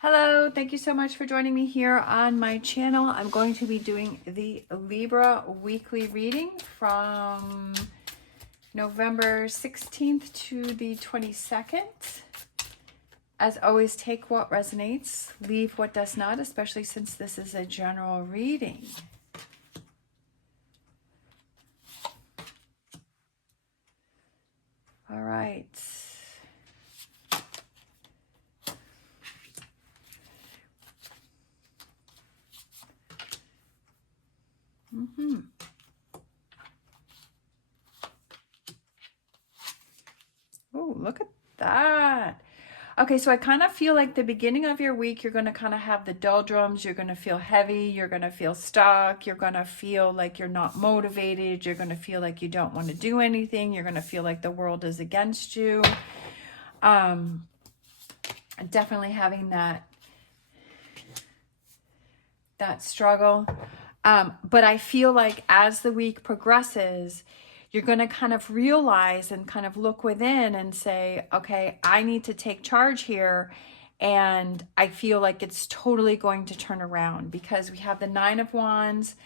Hello, thank you so much for joining me here on my channel. I'm going to be doing the Libra weekly reading from November 16th to the 22nd. As always, take what resonates, leave what does not, especially since this is a general reading. All right. Oh, look at that. Okay, so I kind of feel like the beginning of your week, you're going to kind of have the doldrums. You're going to feel heavy. You're going to feel stuck. You're going to feel like you're not motivated. You're going to feel like you don't want to do anything. You're going to feel like the world is against you. Definitely having that struggle. But I feel like as the week progresses, you're going to kind of realize and kind of look within and say, okay, I need to take charge here. And I feel like it's totally going to turn around because we have the Nine of Wands,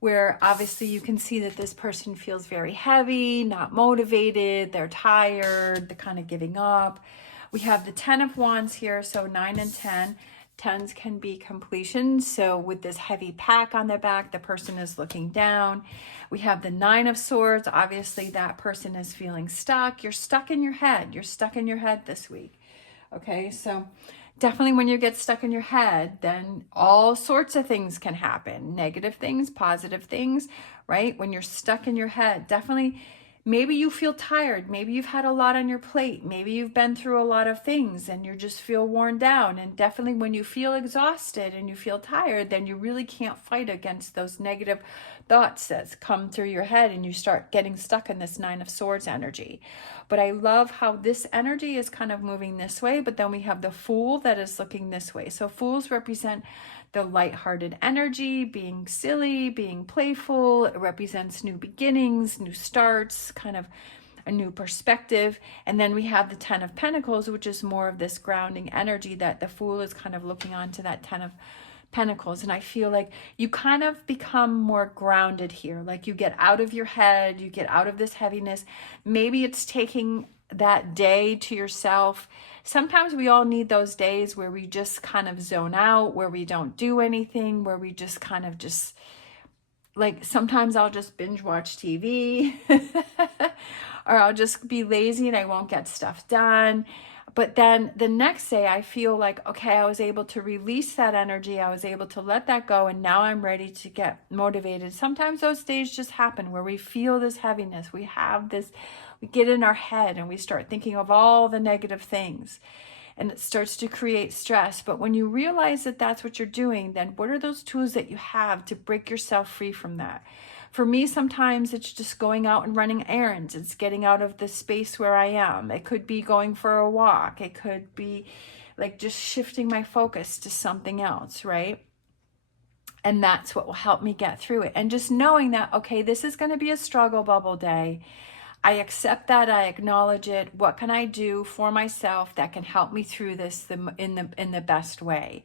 where obviously you can see that this person feels very heavy, not motivated, they're tired, they're kind of giving up. We have the Ten of Wands here, so 9 and 10. Tens can be completion. So with this heavy pack on their back, the person is looking down. We have the Nine of Swords. Obviously, that person is feeling stuck. You're stuck in your head. You're stuck in your head this week. Okay, so definitely when you get stuck in your head, then all sorts of things can happen. Negative things, positive things, right? When you're stuck in your head, definitely. Maybe you feel tired. Maybe you've had a lot on your plate. Maybe you've been through a lot of things and you just feel worn down. And definitely when you feel exhausted and you feel tired, then you really can't fight against those negative thoughts that come through your head and you start getting stuck in this Nine of Swords energy. But I love how this energy is kind of moving this way, but then we have the Fool that is looking this way. So fools represent the lighthearted energy, being silly, being playful. It represents new beginnings, new starts, kind of a new perspective. And then we have the Ten of Pentacles, which is more of this grounding energy that the Fool is kind of looking on to that Ten of Pentacles. And I feel like you kind of become more grounded here. Like you get out of your head, you get out of this heaviness. Maybe it's taking that day to yourself. Sometimes we all need those days where we just kind of zone out, where we don't do anything, where we just kind of just, like sometimes I'll just binge watch TV or I'll just be lazy and I won't get stuff done. But then the next day I feel like, okay, I was able to release that energy. I was able to let that go. And now I'm ready to get motivated. Sometimes those days just happen where we feel this heaviness. We have this, we get in our head and we start thinking of all the negative things. And it starts to create stress. But when you realize that that's what you're doing, then what are those tools that you have to break yourself free from that? For me, sometimes it's just going out and running errands. It's getting out of the space where I am. It could be going for a walk. It could be like just shifting my focus to something else, right? And that's what will help me get through it. And just knowing that, okay, this is going to be a struggle bubble day. I accept that. I acknowledge it. What can I do for myself that can help me through this in the best way?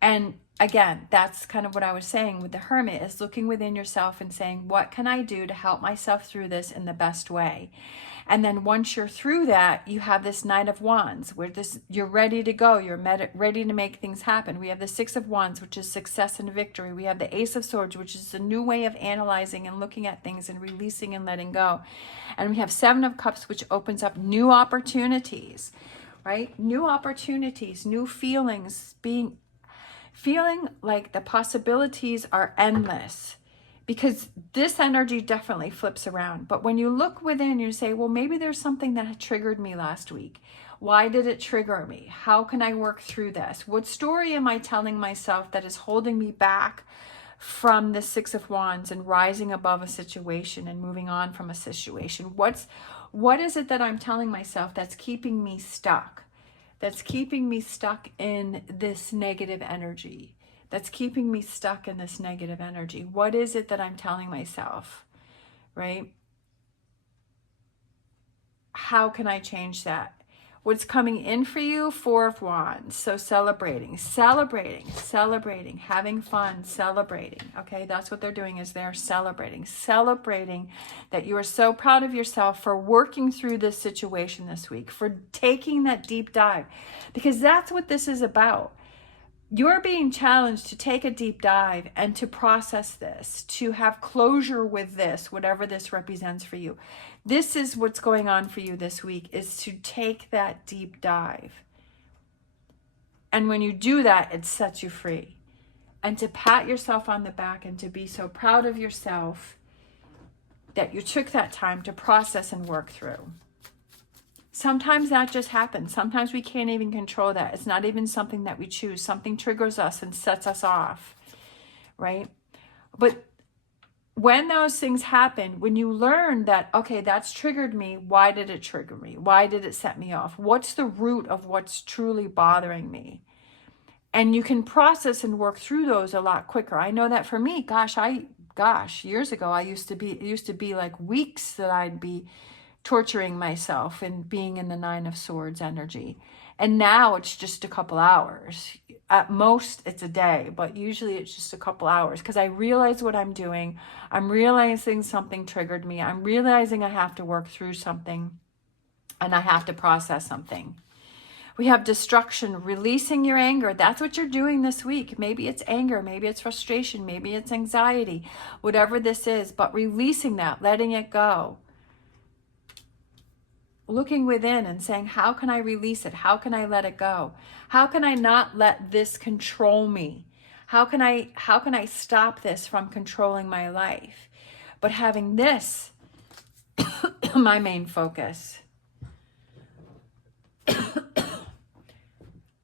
And again, that's kind of what I was saying with the Hermit, is looking within yourself and saying, what can I do to help myself through this in the best way? And then once you're through that, you have this Knight of Wands, where you're ready to go. You're ready to make things happen. We have the Six of Wands, which is success and victory. We have the Ace of Swords, which is a new way of analyzing and looking at things and releasing and letting go. And we have Seven of Cups, which opens up new opportunities, right? New opportunities, new feelings, feeling like the possibilities are endless, because this energy definitely flips around. But when you look within, you say, well, maybe there's something that had triggered me last week. Why did it trigger me? How can I work through this? What story am I telling myself that is holding me back from the Six of Wands and rising above a situation and moving on from a situation? What is it that I'm telling myself that's keeping me stuck? That's keeping me stuck in this negative energy. That's keeping me stuck in this negative energy. What is it that I'm telling myself, right? How can I change that? What's coming in for you? Four of Wands. So celebrating, having fun, celebrating. Okay, that's what they're doing, is they're celebrating that you are so proud of yourself for working through this situation this week, for taking that deep dive, because that's what this is about. You're being challenged to take a deep dive and to process this, to have closure with this, whatever this represents for you. This is what's going on for you this week, is to take that deep dive. And when you do that, it sets you free. And to pat yourself on the back and to be so proud of yourself that you took that time to process and work through. Sometimes that just happens. Sometimes we can't even control that. It's not even something that we choose. Something triggers us and sets us off, right? But when those things happen, when you learn that, okay, that's triggered me, why did it trigger me? Why did it set me off? What's the root of what's truly bothering me? And you can process and work through those a lot quicker. I know that for me, years ago, it used to be like weeks that I'd be torturing myself and being in the Nine of Swords energy. And now it's just a couple hours. At most, it's a day, but usually it's just a couple hours, because I realize what I'm doing. I'm realizing something triggered me. I'm realizing I have to work through something and I have to process something. We have destruction, releasing your anger. That's what you're doing this week. Maybe it's anger, maybe it's frustration, maybe it's anxiety, whatever this is, but releasing that, letting it go. Looking within and saying, how can I release it? How can I let it go? How can I not let this control me? How can I stop this from controlling my life? But having this my main focus.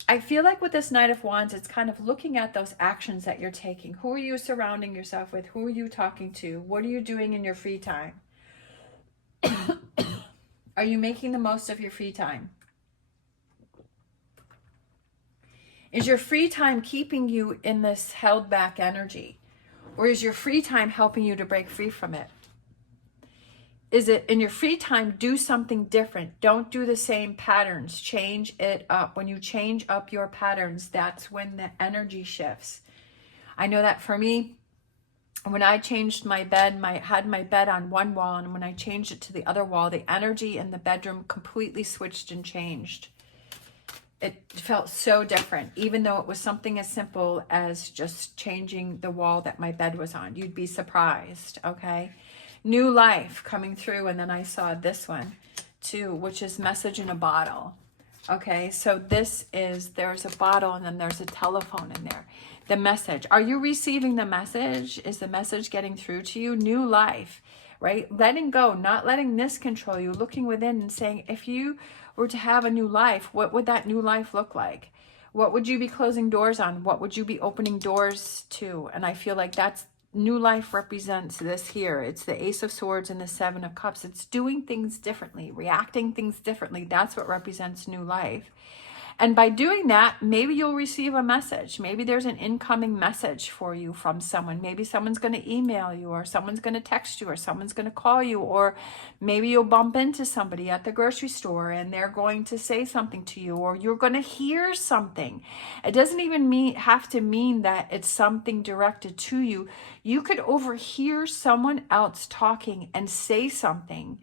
I feel like with this Knight of Wands, it's kind of looking at those actions that you're taking. Who are you surrounding yourself with? Who are you talking to? What are you doing in your free time? Are you making the most of your free time? Is your free time keeping you in this held back energy? Or is your free time helping you to break free from it? Is it in your free time, do something different. Don't do the same patterns. Change it up. When you change up your patterns, that's when the energy shifts. I know that for me, when I changed my bed, had my bed on one wall, and when I changed it to the other wall, the energy in the bedroom completely switched and changed. It felt so different, even though it was something as simple as just changing the wall that my bed was on. You'd be surprised, okay? New life coming through, and then I saw this one too, which is message in a bottle. Okay, so there's a bottle and then there's a telephone in there. The message, are you receiving the message? Is the message getting through to you? New life, right? Letting go, not letting this control you, looking within and saying, if you were to have a new life, what would that new life look like? What would you be closing doors on? What would you be opening doors to? And I feel like that's new life represents this here. It's the Ace of Swords and the Seven of Cups. It's doing things differently, reacting things differently. That's what represents new life. And by doing that, maybe you'll receive a message. Maybe there's an incoming message for you from someone. Maybe someone's going to email you, or someone's going to text you, or someone's going to call you, or maybe you'll bump into somebody at the grocery store and they're going to say something to you, or you're going to hear something. It doesn't even have to mean that it's something directed to you. You could overhear someone else talking and say something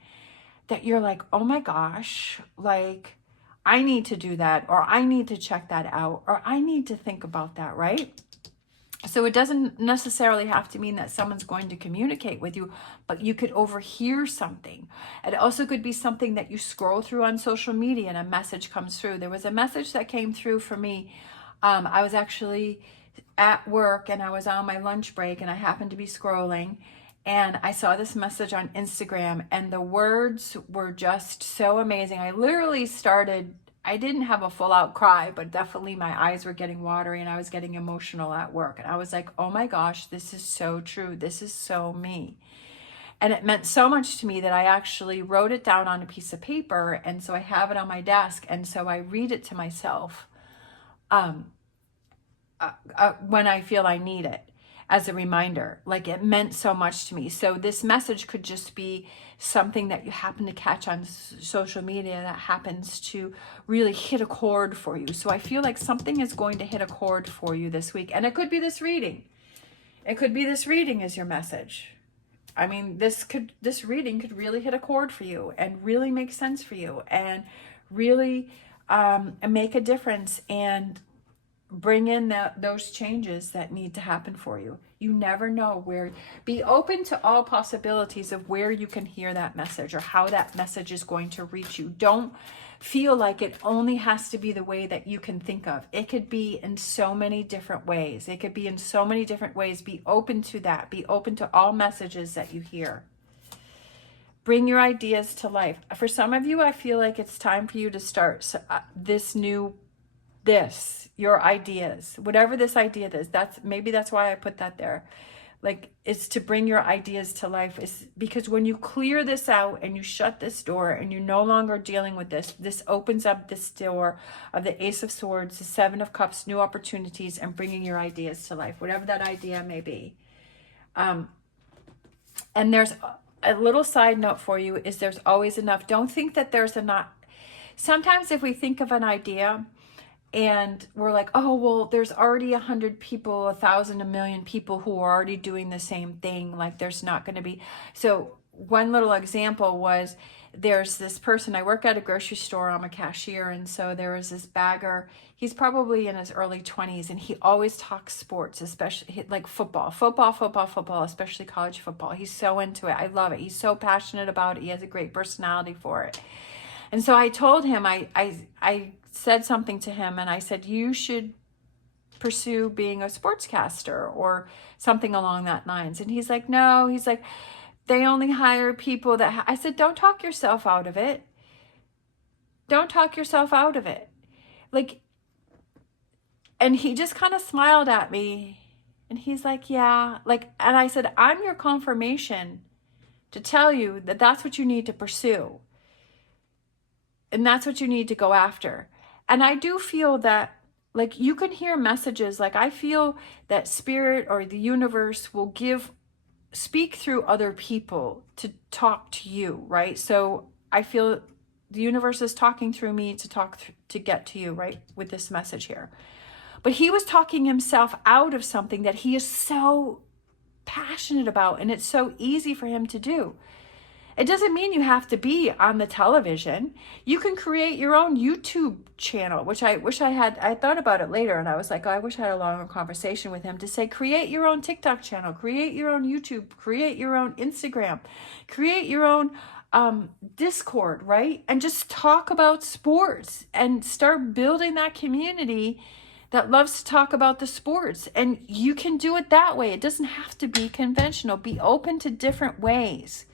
that you're like, oh my gosh, like, I need to do that, or I need to check that out, or I need to think about that, right? So it doesn't necessarily have to mean that someone's going to communicate with you, but you could overhear something. It also could be something that you scroll through on social media and a message comes through. There was a message that came through for me. I was actually at work and I was on my lunch break and I happened to be scrolling. And I saw this message on Instagram and the words were just so amazing. I didn't have a full out cry, but definitely my eyes were getting watery and I was getting emotional at work. And I was like, oh my gosh, this is so true. This is so me. And it meant so much to me that I actually wrote it down on a piece of paper. And so I have it on my desk. And so I read it to myself when I feel I need it, as a reminder. Like, it meant so much to me. So this message could just be something that you happen to catch on social media that happens to really hit a chord for you. So I feel like something is going to hit a chord for you this week. And it could be this reading. It could be this reading is your message. I mean, this reading could really hit a chord for you and really make sense for you and really make a difference and bring in those changes that need to happen for you. You never know where. Be open to all possibilities of where you can hear that message or how that message is going to reach you. Don't feel like it only has to be the way that you can think of. It could be in so many different ways. It could be in so many different ways. Be open to that. Be open to all messages that you hear. Bring your ideas to life. For some of you, I feel like it's time for you to start your ideas, whatever this idea is. That's why I put that there. Like, it's to bring your ideas to life, is because when you clear this out and you shut this door and you're no longer dealing with this opens up this door of the Ace of Swords, the Seven of Cups, new opportunities, and bringing your ideas to life, whatever that idea may be. And there's a little side note for you is there's always enough. Don't think that there's enough. Sometimes if we think of an idea and we're like, oh, well, there's already 100 people, 1,000, a million people who are already doing the same thing. Like, there's not going to be. So one little example was, there's this person, I work at a grocery store, I'm a cashier. And so there was this bagger, he's probably in his early 20s, and he always talks sports, especially like football, especially college football. He's so into it. I love it. He's so passionate about it. He has a great personality for it. And so I told him, I said something to him, and I said, you should pursue being a sportscaster or something along that lines. And he's like, no, he's like, they only hire people that, I said, don't talk yourself out of it. Don't talk yourself out of it. Like, and he just kind of smiled at me and he's like, yeah, like, and I said, I'm your confirmation to tell you that that's what you need to pursue. And that's what you need to go after. And I do feel that, like, you can hear messages. Like, I feel that spirit or the universe will speak through other people to talk to you, right? So I feel the universe is talking through me to get to you, right? With this message here. But he was talking himself out of something that he is so passionate about, and it's so easy for him to do. It doesn't mean you have to be on the television. You can create your own YouTube channel, which I wish I had. I thought about it later and I was like, oh, I wish I had a longer conversation with him to say, create your own TikTok channel, create your own YouTube, create your own Instagram, create your own Discord, right? And just talk about sports and start building that community that loves to talk about the sports. And you can do it that way. It doesn't have to be conventional. Be open to different ways.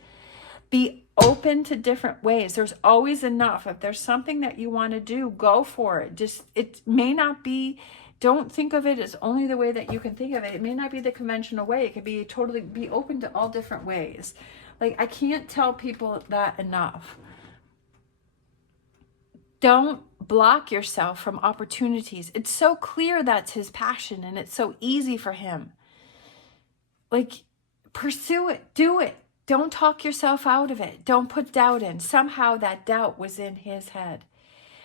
Be open to different ways. There's always enough. If there's something that you want to do, go for it. Just, it may not be, don't think of it as only the way that you can think of it. It may not be the conventional way. It could be be open to all different ways. Like, I can't tell people that enough. Don't block yourself from opportunities. It's so clear that's his passion and it's so easy for him. Like, pursue it, do it. Don't talk yourself out of it. Don't put doubt in. Somehow that doubt was in his head.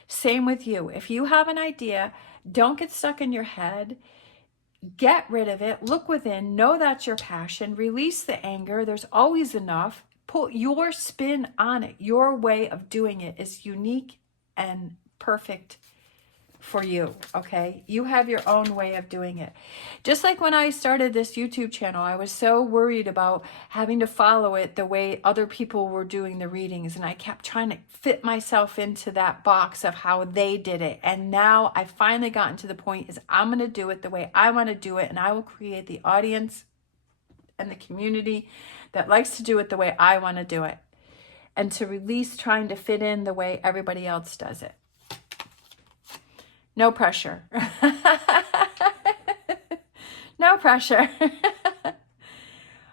Same with you. If you have an idea, don't get stuck in your head. Get rid of it. Look within. Know that's your passion. Release the anger. There's always enough. Put your spin on it. Your way of doing it is unique and perfect for you, okay? You have your own way of doing it. Just like when I started this YouTube channel, I was so worried about having to follow it the way other people were doing the readings, and I kept trying to fit myself into that box of how they did it. And now I've finally gotten to the point is I'm going to do it the way I want to do it, and I will create the audience and the community that likes to do it the way I want to do it, and to release trying to fit in the way everybody else does it. No pressure. No pressure.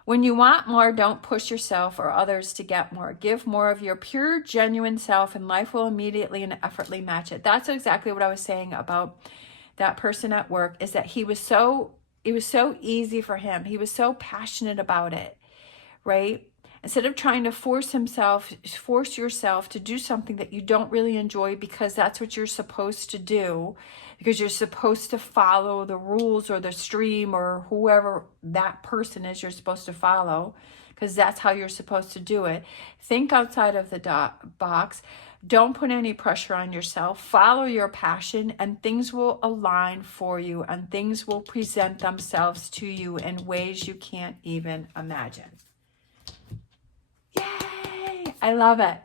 When you want more, don't push yourself or others to get more. Give more of your pure, genuine self, and life will immediately and effortlessly match it. That's exactly what I was saying about that person at work, is that it was so easy for him. He was so passionate about it, right? Instead of trying to force yourself to do something that you don't really enjoy because that's what you're supposed to do, because you're supposed to follow the rules or the stream or whoever that person is you're supposed to follow, because that's how you're supposed to do it. Think outside of the box. Don't put any pressure on yourself. Follow your passion, and things will align for you, and things will present themselves to you in ways you can't even imagine. Yay! I love it.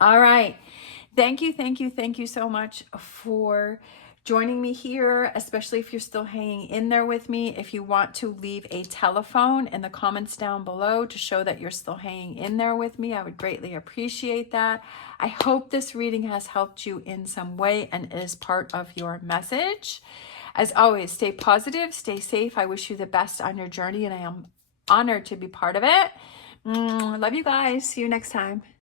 All right. Thank you so much for joining me here, especially if you're still hanging in there with me. If you want to leave a telephone in the comments down below to show that you're still hanging in there with me, I would greatly appreciate that. I hope this reading has helped you in some way and is part of your message. As always, stay positive, stay safe. I wish you the best on your journey, and I am honored to be part of it. Love you guys. See you next time.